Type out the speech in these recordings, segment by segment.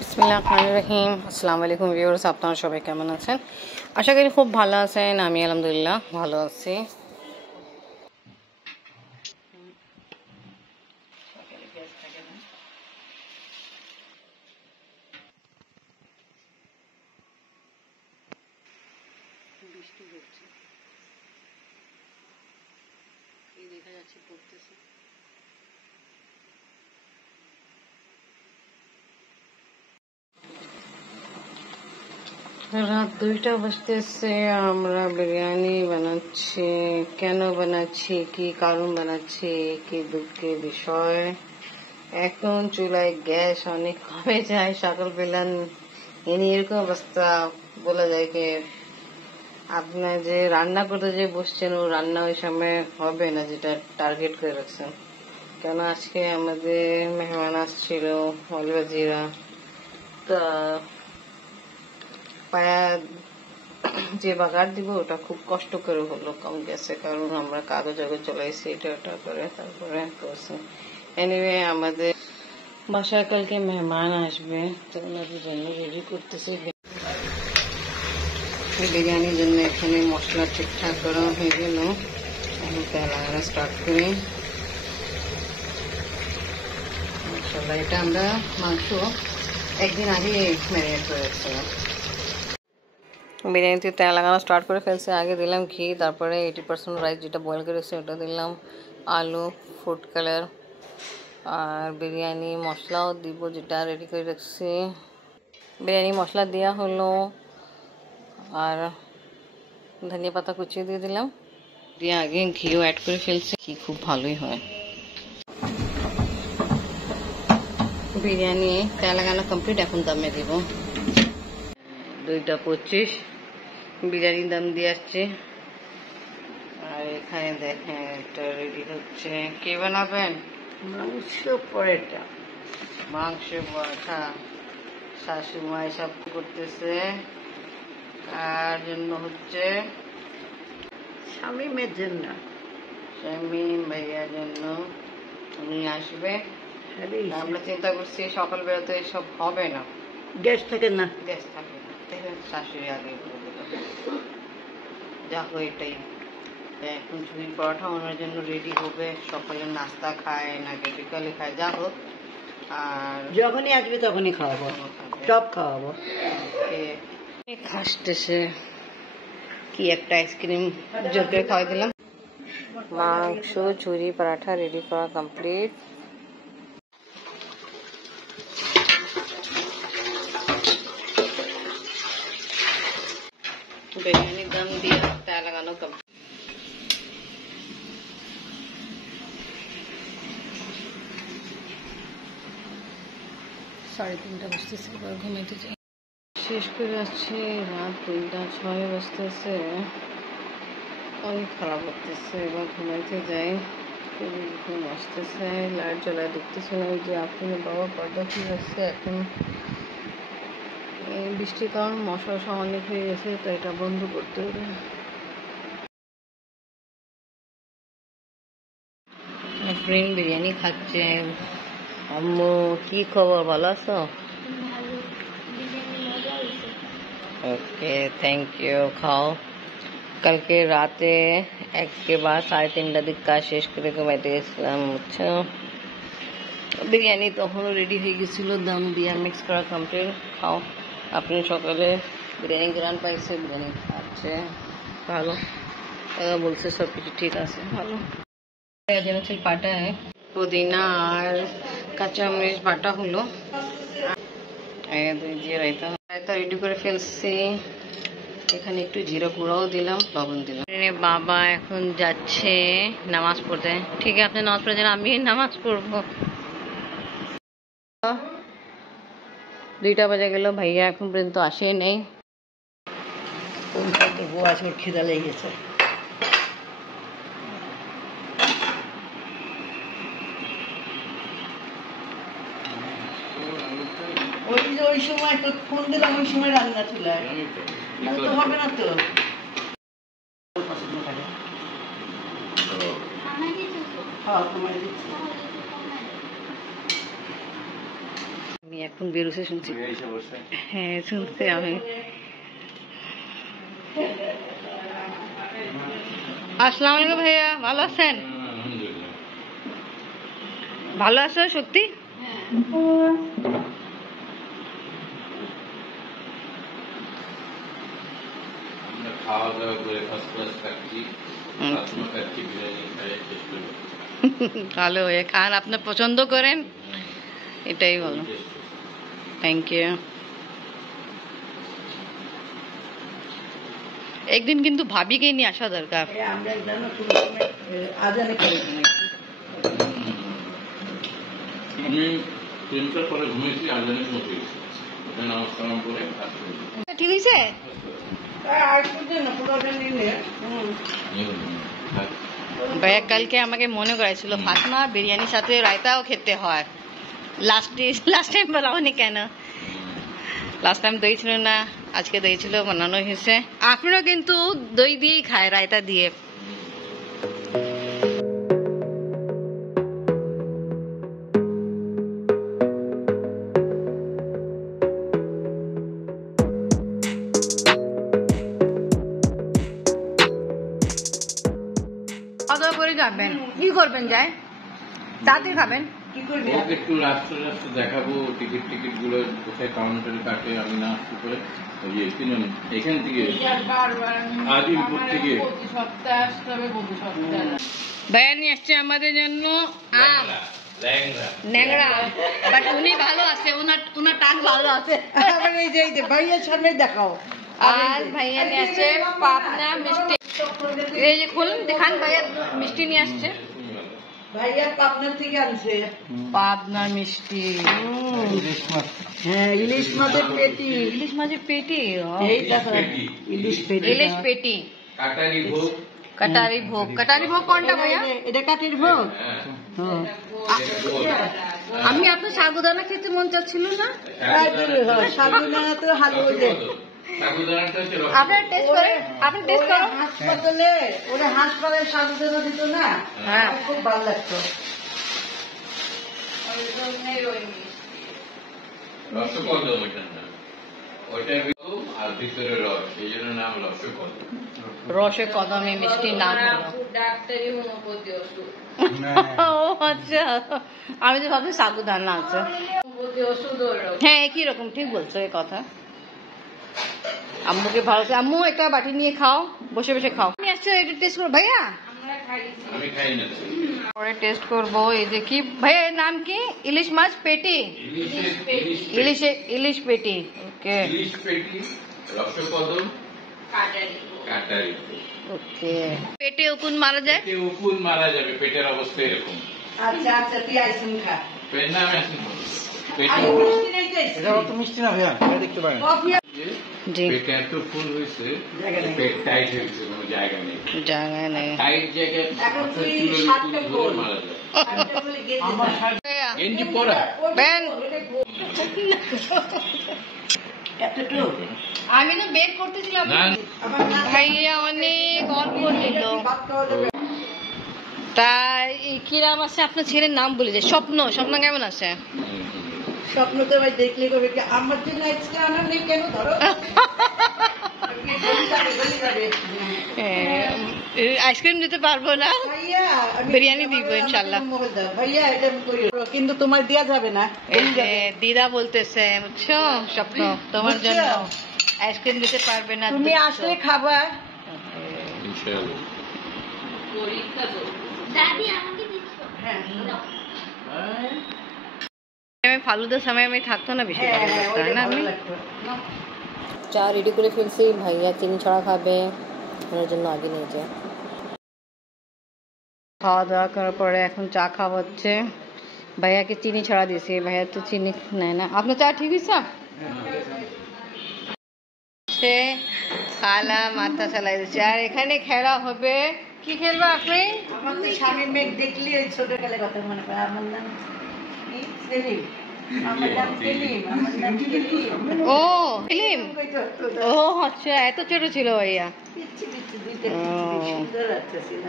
বিসমিল্লাহির রহিম। আসসালামু আলাইকুম ভিউয়ার্স, আপনারা সবাই কেমন আছেন? আশা করি খুব ভালো আছেন। আমি আলহামদুলিল্লাহ ভালো আছি। বৃষ্টি হচ্ছে, এই দেখা যাচ্ছে পড়তেছে। রাত 2টা বাজতেছে, আমরা বিরিয়ানি বানাচ্ছি। কেন বানাচ্ছি, কি কারণ বানাচ্ছি, কি দুঃখের বিষয়। এখন চুলায় গ্যাস অনেক কমে যায়, সকালবেলা এরকম অবস্থা। বলা যায় কি আপনার যে রান্না করতে যে বসছেন, ও রান্না ওই সময় হবে না যেটা টার্গেট করে রাখছেন। কেন আজকে আমাদের মেহমান আসছিল, মৌলবাজিরা। তা পায়া যে বাগার দিব ওটা খুব কষ্ট করে হলো, কম গেছে, কারণ আমরা কাগজ আগে চলাইছি এটা ওটা করে তারপরে করছি। এনিওয়ে আমাদের বাসায় কালকে মেহমান আসবে, তো ওনাদের জন্য রেডি করতেছি বিরিয়ানির জন্য। এখানে মশলা ঠিকঠাক করা হয়ে গেল, এখন তেল লাগানো স্টার্ট করি। মশলা এটা আমরা মাংস একদিন আগে ম্যারিনেট করে রাখছিলাম। বিরিয়ানিতে তেল লাগানো স্টার্ট করে ফেলছে। আগে দিলাম ঘি, তারপরে 80% রাইস যেটা বয়েল করেছে ওটা দিলাম, আলু, ফুড কালার আর বিরিয়ানি মশলাও দিব যেটা রেডি করে রাখছি। বিরিয়ানি মশলা দেওয়া হলো আর ধনিয়া পাতা কুচিয়ে দিয়ে দিলাম, দিয়ে আগে ঘিও অ্যাড করে ফেলছি। ঘি খুব ভালোই হয়। বিরিয়ানি তেল লাগানো কমপ্লিট, এখন দমে দিব। 2টা 25 বিরিয়ানির দাম দিয়ে আসছে। আর এখানে দেখেন এটা রেডি হচ্ছে। কে বানাবেন? মাংস পরোটা। মাংস পরোটা শাশুমা এসব করতেছে। আর জন্য হচ্ছে শামিমের জন্য, শামিম ভাইয়ার জন্য। উনি আসবে। আমরা চিন্তা করছি সকাল বেলাতে এসব হবে না, গ্যাস থাকে না। গ্যাস থাকে না, শাশুড়ি আগে যা হোক এটাই। এখন ঝুড়ি পরোটা ওনার জন্য রেডি হবে। সকালে নাস্তা খায় নাকি বিকালে খায়, যা হোক। আর যখনই আসবে তখনই খাওয়াবো, সব খাওয়াবো। খাসতেছে কি একটা আইসক্রিম জোর করে খাওয়াই দিলাম। মাংস ঝুরি পরাঠা রেডি করা কমপ্লিট। বিরিয়ানির দাম দিয়ে তেল লাগানো কমপ্লিট। 3:30 বাজতেছে, এবার ঘুমাইতে যাই। শেষ করে আসছি, রাত 3:06 বাজতেছে। অনেক খারাপ লাগতেছে, এবার ঘুমাইতে যাই। খুবই ঘুম আসতেছে। লাইট জ্বলায় দেখতেছিলাম যে আপনার বাবা পর্দা খুলে আসছে। এখন বৃষ্টির কারণ মশা অনেক হয়ে গেছে, তো এটা বন্ধ করতে হবে। ফ্রেন্ড বিরিয়ানি খাচ্ছে। আম্মু কি খবর, ভালো আছো? ওকে, থ্যাংক ইউ। খাও। কালকে রাতে একেবারে 3:30টার দিক কাজ শেষ করে ঘুমাইতে গেছিলাম, বুঝছো। বিরিয়ানি তখনও রেডি হয়ে গেছিল, দম দিয়া মিক্স করা কমপ্লিট। খাও। আপনি সকালে বিরিয়ানি গ্রান পাইছে, বিরিয়ানি খাচ্ছে, ভালো বলছে, সব কিছু ঠিক আছে, ভালো। পাটায় পুদিনা আর কাঁচামরিচ বাটা হলো, দিয়ে রায়তা রায়তা রেডি করে ফেলছি। এখানে একটু জিরা গুঁড়াও দিলাম, লবণ দিলাম। বাবা এখন যাচ্ছে নামাজ পড়তে। ঠিক আছে, আপনি নামাজ পড়ে যান, আমি নামাজ পড়বো। 2টা বাজে গেল, ভাইয়া এখন পর্যন্ত আসে নেই। খিদা লেগে গেছে। ওই সময় তো ফোন দিলাম, ওই সময় রান্না চুলায় তো হবে না। তো আমি এখন বেরোছে শুনছি। হ্যাঁ শুনছি আমি। আসসালামু আলাইকুম ভাইয়া, ভালো আছেন? ভালো আছেন সত্যি? খাওয়া দাওয়া করে ফার্স্ট ক্লাস খাচ্ছি, খাচ্ছি বিরিয়ানি খাই, ভালো হয়ে খান, আপনি পছন্দ করেন এটাই ভালো। Thank you. একদিন কিন্তু ভাবিকে নিয়ে আসা দরকার। আমি 3টার পরে ঘুমিয়েছি, আজানের মতো নমস্কার করে ঠিক হয়েছে। ভাইয়া কালকে আমাকে মনে করেছিল ফাতেমা বিরিয়ানির সাথে রায়তাও খেতে হয়। লাস্ট টাইম বলাওনি কেন? লাস্ট টাইম দই ছিল না, আজকে দই ছিল, বানানো হয়েছে। আপনারা কিন্তু দই দিয়েই খায়, রায়তা দিয়ে। খাওয়া করে যাবেন, কি করবেন? যায় তাড়াতাড়ি খাবেন। একটু রাস্তা রাস্তা দেখাবো, টিকিট গুলো কোথায় কাউন্টারে কাটে, আমি না আসতে করে এখান থেকে আজিমপুর থেকে ভাইয়া নিয়ে আসছে আমাদের জন্য আম, ন্যাংরা। বাট উনি ভালো আছে, ওনার টান ভালো আছে। ভাইয়ের সামনে দেখাও। আর ভাইয়া নিয়ে আসছে পাবনা মিষ্টি। এই যে খুলুন দেখান, ভাইয়া মিষ্টি নিয়ে আসছে। ভাইয়া পাবনা থেকে আনছে পাবনার মিষ্টি। হ্যাঁ, ইলিশ মাছের পেটি। ইলিশ মাছের পেটি। এই দেখো, ইলিশ পেটি। ইলিশ পেটি, কাটারি ভোগ। কাটারি ভোগ। কাটারি ভোগ কোনটা ভাইয়া? এটা কাটির ভোগ। আমি আপনার সাগুদানা খেতে মন চাচ্ছিল না। সাবুদানা তো হালুয়া। আপনার টেস্ট করে, আপনি টেস্ট করো। হাসপাতালে ওরা হাসপাতালে সাবুদানা দিত না, হ্যাঁ খুব ভালো লাগতো। রসকদম ওইটার নাম, ওইটার আর ভিতরে রস, এই জন্য নাম রসকদম। রসে কদমে মিষ্টির নাম হলো। ও আচ্ছা, আমি তো ভাবছি সাগুদানা আছে। হ্যাঁ একই রকম, ঠিক বলছো এই কথা। আম্মুকে ভালো আছে। আম্মু একটা বাটি নিয়ে খাও, বসে বসে খাও। আমি আসছে এটা টেস্ট করবো ভাইয়া। আমি খাই না, পরে টেস্ট করবো। এই যে কি ভাইয়া, এর নাম কি? ইলিশ মাছ পেটি। ইলিশ পেটি। ওকে ইলিশ পেটি, রসকদম, কাটারি। ওকে। পেটে উকুন মারা যায়? পেটে উকুন মারা যাবে, পেটের অবস্থা এরকম। আচ্ছা আচ্ছা, তুই আইসুন খা। পেট না, আমি আসি মিষ্টি না ভাইয়া, দেখতে পারেন। পেটে এত ফুল হয়েছে, পেট টাইট হয়েছে, কোনো জায়গা নেই। জায়গা নেই। টাইট জায়গায় মারা যায়। গেঞ্জি পরা আমি তো বের করতেছিলাম, না, ভাইয়া অনেক অল্প দিল। তাই কি নাম আছে আপনার ছেলের? নাম বলে যায়। স্বপ্ন। স্বপ্ন কেমন আছে? স্বপ্ন তো ভাই দেখলে কবে কি আমার জন্য আজকে আনা নেই কেন? ধরো আইসক্রিম দিতে পারবো না, ভাইয়া, বিরিয়ানি দিব ইনশাল্লাহ। ভাইয়া এটা আমি করি, কিন্তু তোমার দেয়া যাবে না। দিদা বলতেছে বুঝছো, স্বপ্ন তোমার জন্য আইসক্রিম দিতে পারবে না, তুমি আসলে খাবা। ইনশাআল্লাহ। আমি ফালুদার সময় আমি থাকতো না বেশি, তাই না? আমি চা রেডি করে ফেলছি, ভাইয়া চিনি ছড়া খাবে, ওনার জন্য আগে নিয়ে যায়। খাওয়া দাওয়া করার পরে এখন চা খাওয়া হচ্ছে। ভাইয়াকে চিনি ছড়া দিয়েছি, ভাইয়া তো চিনি নেয় না। আপনার চা ঠিক হয়েছে? সে খালা মাথা চালাই দিচ্ছে। আর এখানে খেলা হবে। কি খেলবে আপনি? আমার তো স্বামী মেঘ দেখলে ছোটকালে কথা মনে পড়ে। আমার নাম সেলিম, আমার নাম সেলিম, আমার নাম সেলিম। ও ফিল্ম। ও আচ্ছা, এত ছোট ছিল ভাইয়া। পিচ্ছি পিচ্ছি দুইটা সুন্দর লাগতেছিল।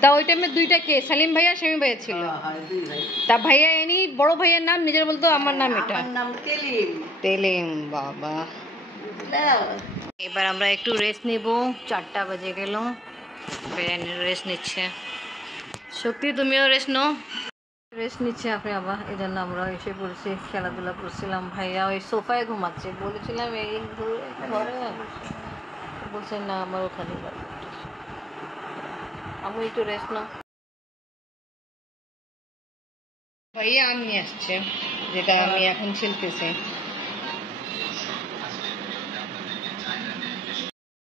তা ওই টাইমে দুইটা কে, সালিম ভাইয়া শামীম ভাইয়া ছিল? দুই ভাই। তা ভাইয়া এনি বড় ভাইয়ের নাম নিজের বলতো আমার নাম এটা? আমার নাম তেলিম। তেলিম। বাবা। বুঝলা? এবার আমরা একটু রেস্ট নেব, 4টা বেজে গেল। রেস্ট নিচ্ছে শক্তি, তুমিও রেস্ট নাও। রেস্ট নিচ্ছে আপনি আবার, এই জন্য আমরা এসে পড়েছি, খেলাধুলা করছিলাম। ভাইয়া ওই সোফায় ঘুমাচ্ছে, বলেছিলাম এই ঘরে, বলছে না আমার ওখানে যাবো। আমি একটু রেস্ট নাও। ভাইয়া আম নিয়ে আসছে, যেটা আমি এখন ছিলতেছি।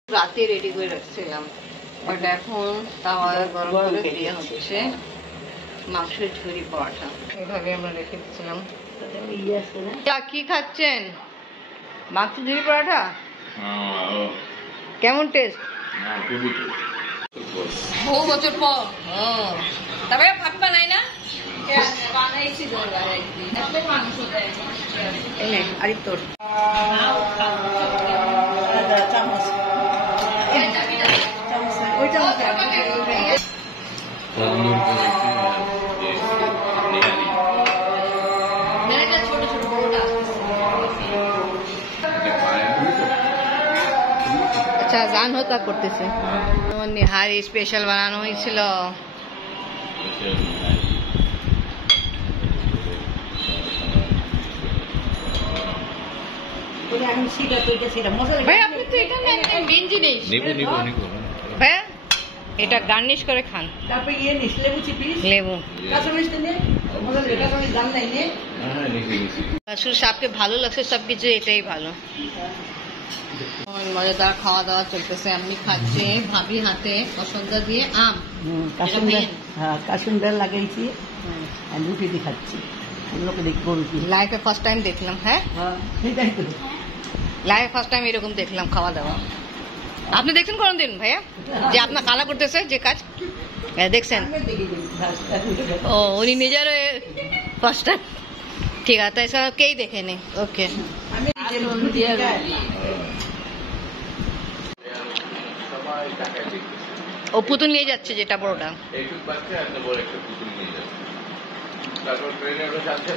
রাতে রেডি করে রাখছিলাম, বাট এখন তাওয়ায় গরম করে দেওয়া হচ্ছে মাংসের ঝুরি পরোটা। এভাবে আমরা রেখে দিচ্ছিলাম। কি খাচ্ছেন? মাংস ঝুরি পরোটা কেমন টেস্ট? বহু বছর পর। তবে ভাবি বানাই না, বানাইছি আরে তোর চামচ। ওই চামচ। ছোট ছোট বড়টা। আচ্ছা, জান হতা করতেছে। নিহারি স্পেশাল বানানো হয়েছিল। ভাই আপনি তো এটা মেন জিনিস। ভাইয়া এটা গার্নিশ করে খান। তারপরে ইয়ে নিস, লেবু চিপিস, লেবু, কাঁচামরিচ নে, কাঁচামরিচ দাম নাই নে। আসলে সবকে ভালো লাগছে, সবকিছু এটাই ভালো। মজাদার খাওয়া দাওয়া চলতেছে, আমি খাচ্ছি ভাবি হাতে পছন্দ দিয়ে আম। কাসুন্দার লাগাইছি, রুটি দিয়ে খাচ্ছি। লোকে দেখি করছি, লাইফে ফার্স্ট টাইম দেখলাম। হ্যাঁ সেটাই তো, লাইফে ফার্স্ট টাইম এরকম দেখলাম খাওয়া দাওয়া। আপনি দেখছেন কোনদিন ভাইয়া যে আপনার খালা করতেছে যে কাজ দেখছেন? ও উনি নিজের ফার্স্ট টাইম। ঠিক আছে, এছাড়া কেই দেখেনি। ওকে, ও পুতুল নিয়ে যাচ্ছে যেটা বড়টা। তারপর ট্রেনে ওটা যাচ্ছে,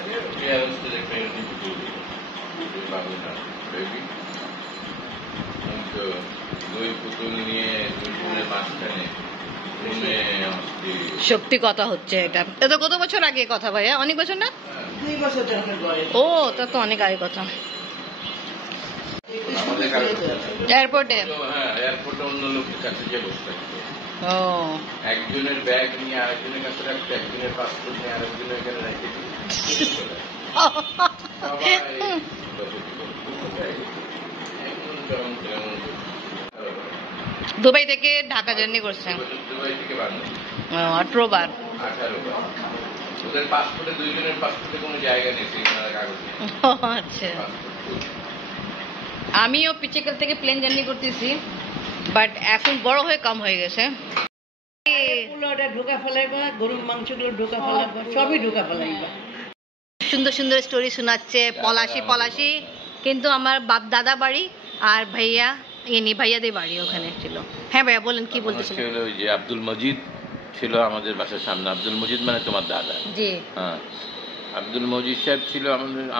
দুই পুতুল নিয়ে দুই মাঝখানে সত্যি কথা হচ্ছে এটা। এটা কত বছর আগে কথা ভাইয়া? অনেক বছর না? 2 বছর। ও তা তো অনেক আগে কথা। এয়ারপোর্টে? হ্যাঁ, এয়ারপোর্টে অন্য লোকের কাছে যে বসে থাকতো। ও, একজনের ব্যাগ নিয়ে আরেকজনের কাছে রাখতো, একজনের পাসপোর্ট নিয়ে আরেকজনের এখানে রেখে দিত। দুবাই থেকে ঢাকা জার্নি করছেন? দুবাই থেকে বাংলাদেশ 18 বার। 18 বার। ওদের পাসপোর্টে, দুইজনের পাসপোর্টে কোনো জায়গা নেই সিগনালের কাগজে। আচ্ছা, আমিও পিছিকাল থেকে প্লেন জার্নি করতেছি, বাট এখন বড় হয়ে কম হয়ে গেছে। ঢোকা ফেলাইবা, গরুর মাংসগুলো ঢোকা ফেলাইবা, সবই ঢোকা ফেলাইবা। সুন্দর সুন্দর স্টোরি শোনাচ্ছে, পলাশি পলাশি। কিন্তু আমার বাপ দাদা বাড়ি আর ভাইয়া ইনি ভাইয়াদের বাড়ি ওখানে ছিল। হ্যাঁ ভাইয়া বলেন, কি বলতেছিলেন? ওই যে আব্দুল মজিদ ছিল আমাদের বাসার সামনে। আব্দুল মজিদ মানে তোমার দাদা? জি হ্যাঁ, আব্দুল মজিদ সাহেব ছিল।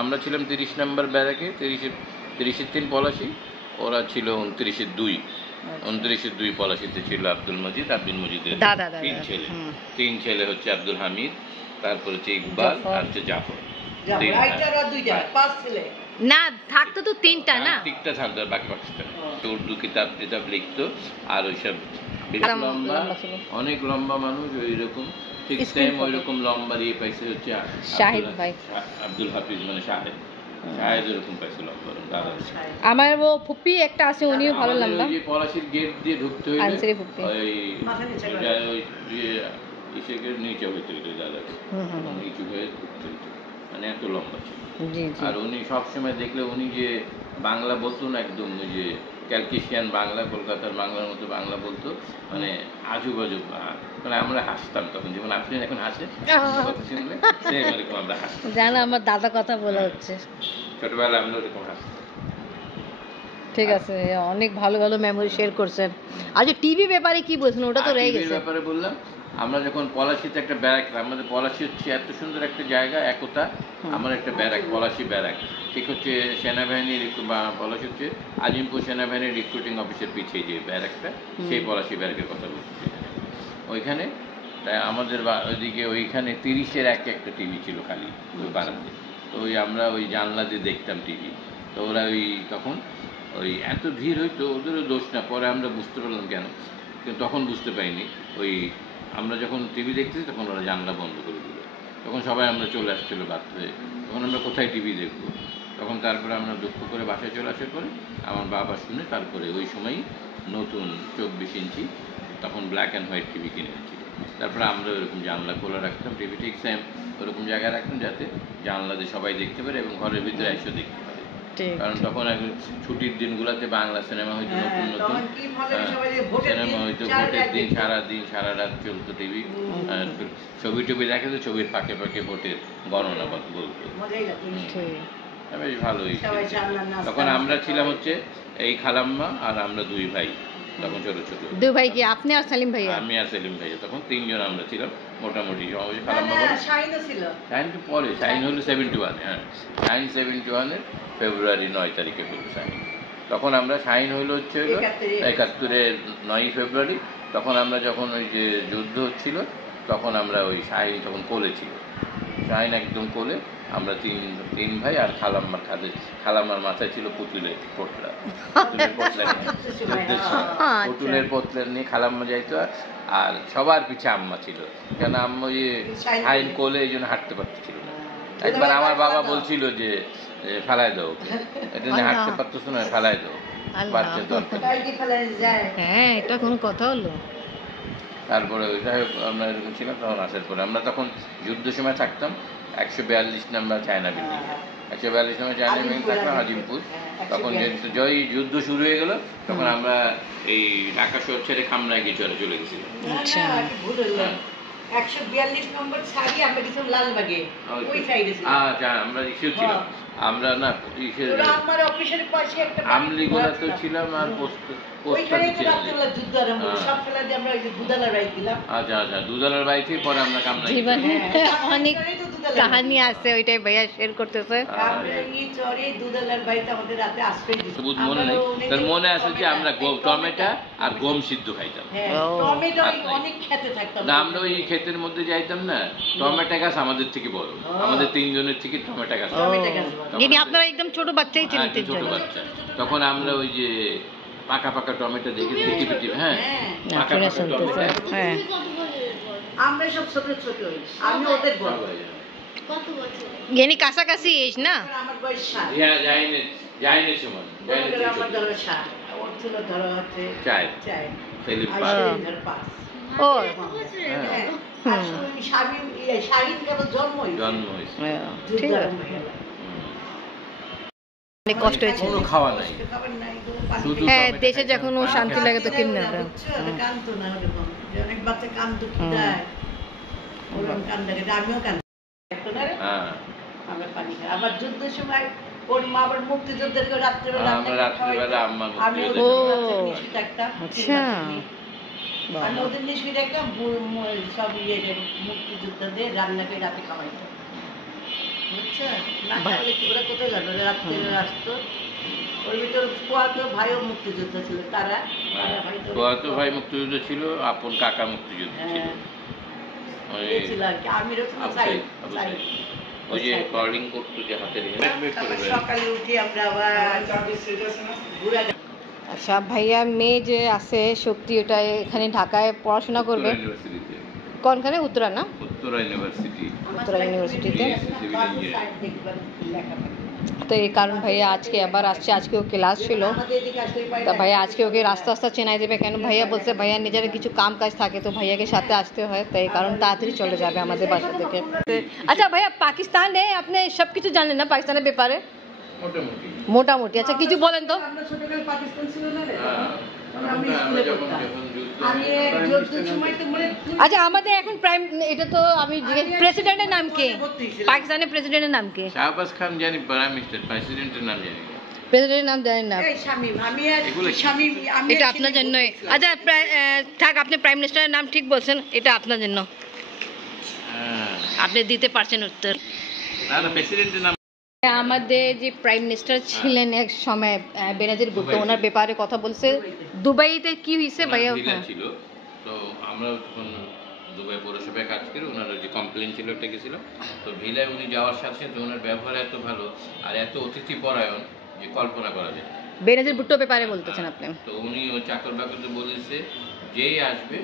আমরা ছিলাম 30 নম্বর ব্যারাকে, 30-3 পলাশি। ওরা ছিল 29-2। 29-2 পলাশিতে ছিল আব্দুল মজিদ। আব্দুল মজিদের 3 ছেলে হচ্ছে আব্দুল হামিদ, তারপর হচ্ছে ইকবাল, আর হচ্ছে জাফর। না থাকতো তো 3টা না? 3টা থাকতো, বাকি পাকিস্তানে। উর্দু কিতাব লিখতো, আর ওইসব লম্বা, অনেক লম্বা মানুষ। ওইরকম ঠিক সেম ওইরকম লম্বা দিয়ে পাইছে হচ্ছে শাহিদ ভাই, আব্দুল হাফিজ মানে শাহেদ। শাহেদ এরকম পাইছে লম্বা দাদা। আমার ও ফুপি একটা আছে, উনিও ভালো লম্বা। ওই যে পলাশির গেট দিয়ে ঢুকতে হইলে আনসারি ফুপি ওই ইসেকের নিচে হইতে হইতো দাদাকে, নিচু হয়ে ঢুকতে হইতো, মানে এত লম্বা ছিল। আর উনি সবসময় দেখলে উনি যে বাংলা বলতো না, একদম ওই যে ক্যালকেশিয়ান বাংলা, কলকাতার বাংলার মতো বাংলা বলতো, মানে আজু বাজু। মানে আমরা হাসতাম তখন, যেমন আপনি এখন হাসে কথা শুনলে এরকম আমরা হাসতাম। জানো আমার দাদা কথা বলা হচ্ছে, ছোটবেলায় আমরা ওরকম হাসতাম। ঠিক আছে, অনেক ভালো ভালো মেমোরি শেয়ার করছেন। আচ্ছা টিভি ব্যাপারে কি বলছেন, ওটা তো রয়ে গেছে। ব্যাপারে বললাম, আমরা যখন পলাশিতে একটা ব্যারাক, আমাদের পলাশি হচ্ছে এত সুন্দর একটা জায়গা, একতা, আমার একটা ব্যারাক, পলাশি ব্যারাক, ঠিক হচ্ছে সেনাবাহিনীর, বা পলাশি হচ্ছে আজিমপুর সেনাবাহিনীর রিক্রুটিং অফিসের পিছিয়ে যে ব্যারাকটা, সেই পলাশি ব্যারাকের কথা বলছি। ওইখানে তাই আমাদের ওইদিকে ওইখানে 30-এর একটা টিভি ছিল খালি ওই বারান্দে। তো ওই আমরা ওই জানলা দিয়ে দেখতাম টিভি। তো ওরা ওই তখন ওই এত ভিড় হইতো, ওদেরও দোষ না, পরে আমরা বুঝতে পারলাম কেন, কিন্তু তখন বুঝতে পারিনি। ওই আমরা যখন টিভি দেখতেছি তখন ওরা জানলা বন্ধ করে দিল, তখন সবাই আমরা চলে আসছিলো বাথরুমে, তখন আমরা কোথায় টিভি দেখবো। তখন তারপরে আমরা দুঃখ করে বাসায় চলে আসার পরে আমার বাবা শুনে তারপরে ওই সময়ই নতুন 24 ইঞ্চি তখন ব্ল্যাক অ্যান্ড হোয়াইট টিভি কিনে এনেছিল। তারপরে আমরা ওরকম জানলা খোলা রাখতাম, টিভি ঠিক সেম ওরকম জায়গায় রাখতাম যাতে জানলা দিয়ে সবাই দেখতে পারে এবং ঘরের ভিতরে এসে দেখতে পারে। কারণ তখন ছুটির দিনগুলোতে বাংলা সিনেমা হয়তো নতুন নতুন সিনেমা হয়তো, ভোটের দিন সারাদিন সারা রাত চলতো টিভি, ছবি টবি দেখে তো ছবির ফাঁকে ফাঁকে ভোটের গণনা বলতো, বেশ ভালোই। তখন আমরা ছিলাম হচ্ছে এই খালাম্মা আর আমরা দুই ভাই, তখন ছোট ছোট দুই ভাই কি আপনি আর সালিম ভাইয়া? আমি আর সেলিম ভাইয়া, তখন 3 জন আমরা ছিলাম মোটামুটি। খালাম্মা বড়, শাহিন তো পরে, শাহিন হলো 71, হ্যাঁ শাহিন 71-এর ফেব্রুয়ারি 9 তারিখে হলো শাহিন। তখন আমরা শাহিন হইলো হচ্ছে 71-এর 9 ফেব্রুয়ারি। তখন আমরা যখন ওই যে যুদ্ধ হচ্ছিল তখন আমরা ওই শাহিন তখন কোলে ছিল, শাহিন একদম কোলে, আমরা তিন ভাই আর খালাম্মার কাঁধে, খালাম্মার মাথায় ছিল পুতুলের পোটলা, পুতুলের পোটলা নিয়ে খালাম্মা যাইতো, আর সবার পিছে আম্মা ছিল, কেন আম্মা ওই শাহিন কোলে এই জন্য হাঁটতে পারতেছিল না। একবার আমার বাবা বলছিল যে ফেলায় দাও, এটা নিয়ে হাঁটতে পারতেছ না, ফেলায় দাও, বাচ্চা দরকার। হ্যাঁ, এটা কোনো কথা হলো? তারপরে ওইটা আমরা এরকম ছিলাম। তখন আসার পরে আমরা তখন যুদ্ধ সময় থাকতাম 142 নম্বর চায়না বিল্ডিং, 142 নম্বর চায়না বিল্ডিং থাকতাম আজিমপুর। তখন জয় যুদ্ধ শুরু হয়ে গেল, তখন আমরা এই ঢাকা শহর ছেড়ে খামরায় গিয়ে চলে গেছিলাম। আচ্ছা, 142 নম্বর ছাড়ি আমরা গেছিলাম লালবাগে, ওই সাইডে ছিল। আচ্ছা, আমরা রিক্সা ছিলাম, আমরা না আমার অফিসের পাশে একটা আমলিগোলা তো ছিলাম, আর ওইখানেই তো রাত্রিবেলা যুদ্ধ আরম্ভ, সব ফেলা দিয়ে আমরা ওই যে দুধালার বাড়ি দিলাম। আচ্ছা আচ্ছা, দুধালার বাড়ি থেকে পরে আমরা কামরায় জীবনে অনেক কাহিনী আছে, ওইটাই ভাইয়া শেয়ার করতেছে। দুধালার বাড়িতে আমাদের রাতে আশ্রয় দিত। মনে নেই, তার মনে আছে যে আমরা টমেটো আর গম সিদ্ধ খাইতাম। টমেটো অনেক খেতে থাকতাম না, আমরা ওই ক্ষেতের মধ্যে যাইতাম না, টমেটো গাছ আমাদের থেকে বড়, আমাদের 3 জনের থেকে টমেটো গাছ। আপনারা একদম ছোট বাচ্চাই ছিলেন, ছোট বাচ্চা। তখন আমরা ওই যে পাকা পাকা টমেটো দেখে পেটি পেটি, হ্যাঁ পাকা পাকা টমেটো, হ্যাঁ আমরা সব ছোট ছোট, আমি ওদের বড়। কত বছর? ইয়ানি কাছাকাছি এজ না? আমার বয়স 7। যাইনি সময়, আমার ধরো 7, ওর ছিল ধরো হচ্ছে 4, সেলিম 5। ও শাহিন কেবল জন্ম হয়েছে, ঠিক আছে, অনেক কষ্ট হয়েছে, কোনো খাওয়া নাই। হ্যাঁ, দেশে যখন শান্তি লাগে তো কেমনে হবে? কান্দতো না ওরকম, অনেক বাচ্চা কান্দতো কি দেয়, ওরকম কান্দে, আমিও কান্দি। আমরা পানি খাই। আবার যুদ্ধের সময় ওর মা আবার মুক্তিযোদ্ধাদেরকে রাত্রিবেলা আমি দেখতাম, আমি ওদের নিশ্চয়ই দেখতাম সব মুক্তিযোদ্ধাদের রান্না করে রাতে খাওয়াইতাম, বুঝছো না? ওরা কোথায় যাবে, রাত্রে আসতো। ওর ভিতর পোয়াতো ভাইও মুক্তিযোদ্ধা ছিল, তারা পোয়াতো ভাই মুক্তিযুদ্ধ ছিল, আপন কাকা মুক্তিযুদ্ধ ছিল, ওই যে কর্ডিং করতো যে হাতে সকালে উঠি আমরা আবার। আচ্ছা ভাইয়া, মেয়ে যে আছে শক্তি, ওটা এখানে ঢাকায় পড়াশোনা করবে কোনখানে? উত্তরা না? উত্তরা ইউনিভার্সিটিতে। তো এই কারণ ভাইয়া আজকে আবার আসছে, আজকে ও ক্লাস ছিল, তা ভাইয়া আজকে ওকে রাস্তা রাস্তা চেনাই দেবে, কেন ভাইয়া বলছে ভাইয়া নিজের কিছু কাম কাজ থাকে, তো ভাইয়াকে সাথে আসতে হয়, তাই কারণ তাড়াতাড়ি চলে যাবে আমাদের বাসা থেকে। আচ্ছা ভাইয়া, পাকিস্তানে আপনি সব কিছু জানেন না পাকিস্তানের ব্যাপারে? মোটামুটি। আচ্ছা কিছু বলেন তো। আচ্ছা আমাদের এখন প্রাইম, এটা তো আমি প্রেসিডেন্টের নাম কে? পাকিস্তানের প্রেসিডেন্টের নাম কে? শাহবাজ খান জানি, প্রাইম মিনিস্টার, প্রেসিডেন্টের নাম জানি। প্রেসিডেন্টের নাম জানেন না? এই শামীম, আমি আর শামীম, আমি এটা আপনার জন্যই। আচ্ছা থাক, আপনি প্রাইম মিনিস্টারের নাম ঠিক বলছেন, এটা আপনার জন্য, আপনি দিতে পারছেন উত্তর। না না, প্রেসিডেন্টের নাম আমাদের যে প্রাইম মিনিস্টার ছিলেন এক সময়, বেনাজির ভুট্টো, ওনার ব্যাপারে কথা বলছে। দুবাইতে কি হয়েছে ভাইয়া? ছিল, তো আমরা তখন দুবাই পৌরসভায় কাজ করি, ওনার যে কমপ্লেন ছিল ওটা গেছিল। তো ভিলায় উনি যাওয়ার সাথে সাথে ওনার ব্যবহার এত ভালো আর এত অতিথি পরায়ণ যে কল্পনা করা যায়। বেনাজির ভুট্টো ব্যাপারে বলতেছেন আপনি? তো উনি ওই চাকর বাকরদের বলেছে, যেই আসবে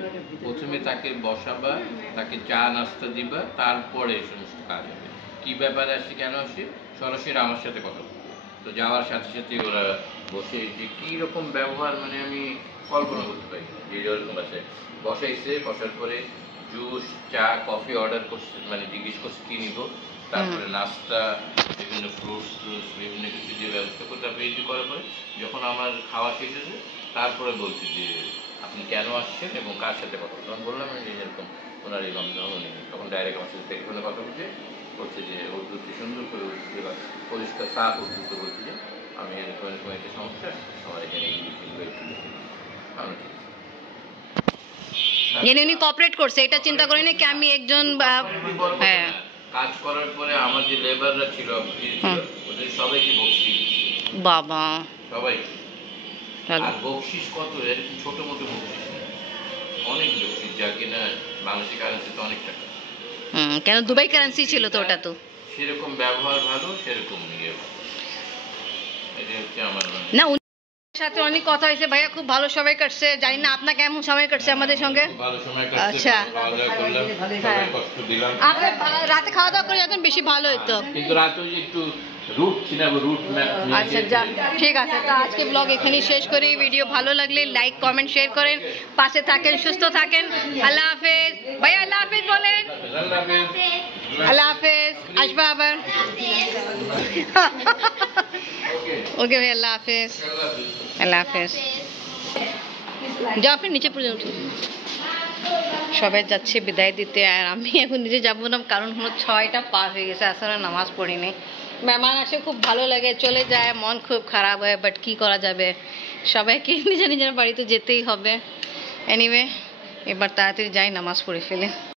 প্রথমে তাকে বসাবা, তাকে চা নাস্তা দিবা, তারপরে এই সমস্ত কাজ হবে। কী ব্যাপারে আসছে, কেন আসছে, সরাসরি আমার সাথে কথা বলবে। তো যাওয়ার সাথে সাথে ওরা বসে যে কী রকম ব্যবহার, মানে আমি কল্পনা করতে পারি না। যে যেরকম আছে বসাইছে, বসার পরে জুস, চা, কফি অর্ডার করছে, মানে জিজ্ঞেস করছে কী নিব, তারপরে নাস্তা, বিভিন্ন ফ্রুটস ট্রুটস, বিভিন্ন কিছু দিয়ে ব্যবস্থা করতে হবে। এই করার পরে যখন আমার খাওয়া শেষ হয়েছে, তারপরে বলছি যে আপনি কেন আসছেন এবং কার সাথে কথা বলছেন। তখন বললাম যে এরকম ওনার এই রমজান নেই। তখন ডাইরেক্ট আমার সাথে টেলিফোনে কথা বলছে যে উর্দুতে সুন্দর করে উর্দুতে পরিষ্কার সাফ উর্দুতে বলছে যে আমি এরকম এরকম একটা সমস্যা, আমার এখানে উনি কোঅপারেট করছে, এটা চিন্তা করেন কি আমি একজন হ্যাঁ কাজ করার পরে আমার যে লেবাররা ছিল ওদের সবাইকে বকশিশ, বাবা সবাই। আর বকশিশ কত, এরকম ছোট মোটো বকশিশ অনেক বকশিশ, যা কিনা বাংলাদেশি কারেন্সিতে অনেক টাকা। কেন দুবাই কারেন্সি ছিল তো ওটা, তো সেরকম ব্যবহার ভালো, সেরকম নিয়ে এটা হচ্ছে আমার না। সাথে অনেক কথা হয়েছে ভাইয়া, খুব ভালো সময় কাটছে। জানি না আপনার কেমন সময় কাটছে আমাদের সঙ্গে? আচ্ছা, আপনি রাতে খাওয়া দাওয়া করে যেতেন বেশি ভালো হতো, কিন্তু রাতে ওই একটু রুট ছিল, রুট ম্যাপ। আচ্ছা ঠিক আছে। তো আজকে ব্লগ এখানেই শেষ করি। ভিডিও ভালো লাগলে লাইক কমেন্ট শেয়ার করেন, পাশে থাকেন, সুস্থ থাকেন। আল্লাহ হাফেজ ভাইয়া, আল্লাহ হাফেজ বলেন। আল্লাহ হাফেজ, আসবা আবার। ওকে ভাই, আল্লাহ হাফেজ, আল্লাহ হাফেজ। যাও আপনি নিচে পর্যন্ত, সবাই যাচ্ছে বিদায় দিতে, আর আমি এখন নিজে যাবো না, কারণ হলো 6টা পার হয়ে গেছে, আসলে নামাজ পড়িনি। মেহমান আসে খুব ভালো লাগে, চলে যায় মন খুব খারাপ হয়, বাট কি করা যাবে, সবাইকে নিজের নিজের বাড়িতে যেতেই হবে। এনিওয়ে, এবার তাড়াতাড়ি যাই, নামাজ পড়ে ফেলে।